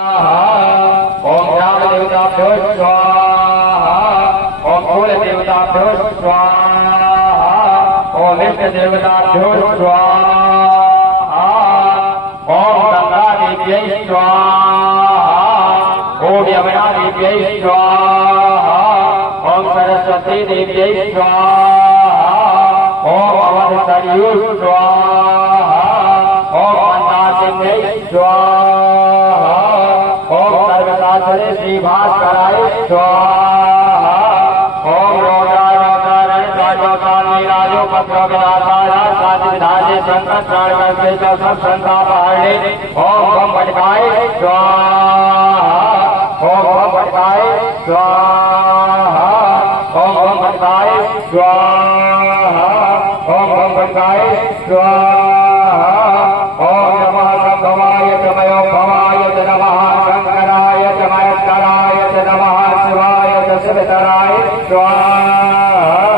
ओम ग्राम देवताभ्यो स्वाहा। ओम कुल देवताभ्यो स्वाहा। ओम इष्ट देवताभ्यो स्वाहा। ओम गंगा देव्यै स्वाहा। ओम यमुना देव्यै स्वाहा। ओम सरस्वती देव्यै स्वाहा। ओम अवध सरयू स्वाहा। ओम मंदाकिन्यै स्वाहा। ओम सर्वशास्त्रे श्री भास्कराय स्वाहा। ओम रोगाय रोगारण राजोकामी राजो पत्रो विनाशाय साधि विधाने संकट प्राण करके सब संतापहरणे ओम बम भटकाय स्वाहा। ओम बम भटकाय स्वाहा। ओम बम भटकाय स्वाहा। ओम बम भटकाय स्वाहा। ओम नमः संभवाय तमयो भवाय नमः शंकराय च महेश्वराय च नमः शिवाय च शिवतराय स्वाहा।